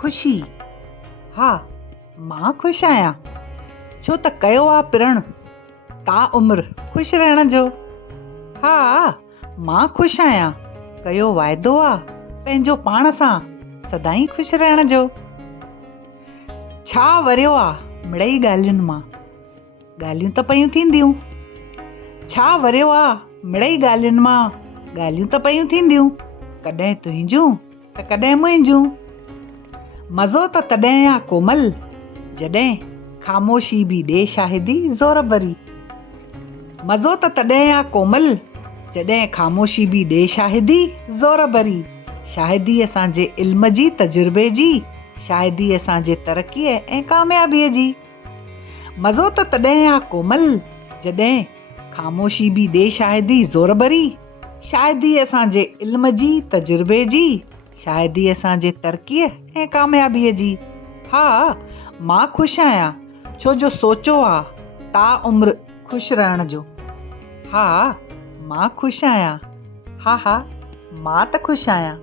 ख़ुशी। हा, मां ख़ुशि आहियां छो त कयो आहे पिणु ता उमिरि ख़ुशि रहण जो। हा, मां ख़ुशि आहियां कयो वाइदो आहे पंहिंजो पाण सां सदाईं ख़ुशि रहण जो। छा वरियो आहे मिड़ई ॻाल्हियुनि मां, ॻाल्हियूं त पयूं थींदियूं। छा वरियो आहे मिड़ई ॻाल्हियुनि मां, ॻाल्हियूं त पयूं थींदियूं। कॾहिं तुंहिंजूं त कॾहिं मुंहिंजूं। मज़ो त तॾहिं आहे कोमल जॾहिं ख़ामोशी बि ॾे शाहिदी ज़ोर भरी। मज़ो त तॾहिं आहे कोमल जॾहिं ख़ामोशी बि ॾे शाहिदी ज़ोर भरी। शाहिदी असांजे इल्म जी तजुर्बे जी, शाहिदी असांजे तरक़ीअ ऐं कामयाबीअ जी। मज़ो त तॾहिं आहे कोमल जॾहिं ख़ामोशी बि ॾे शाहिदी ज़ोर भरी। शाहिदी असांजे इल्म जी तजुर्बे जी, शाहिदी असांजे तरक़ीअ ऐं कामयाबीअ जी। हा, मां ख़ुशि आहियां छो जो सोचियो आहे ता उमिरि ख़ुशि रहण जो। हा, मां ख़ुशि आहियां। हा, मां त ख़ुशि आहियां।